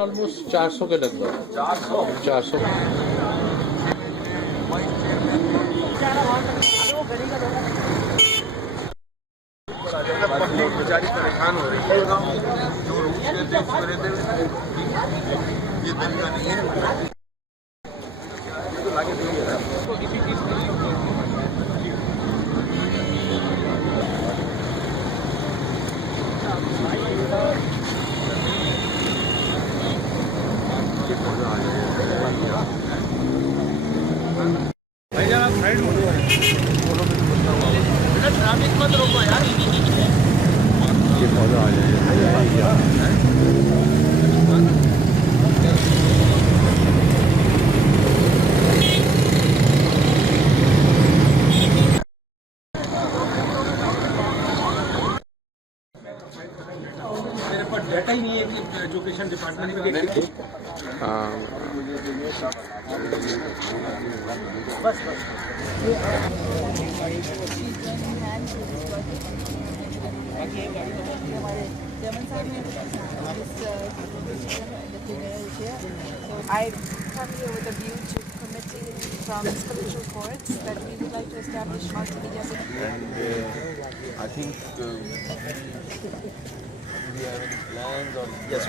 Almost 400 के लगभग 400। बेचारी परेशान हो रही है, जो रूट देते हैं उसको देते हैं, ये तरीका नहीं है। भैया आप साइड में ट्रैफिक मत रोको यार। ये पौधा आ जाएगा। मेरे पास डाटा ही नहीं है कि एजुकेशन डिपार्टमेंट में बस I come here with a view to committee from spiritual courts that we would like to establish multimedia. And I think we have plans or yes.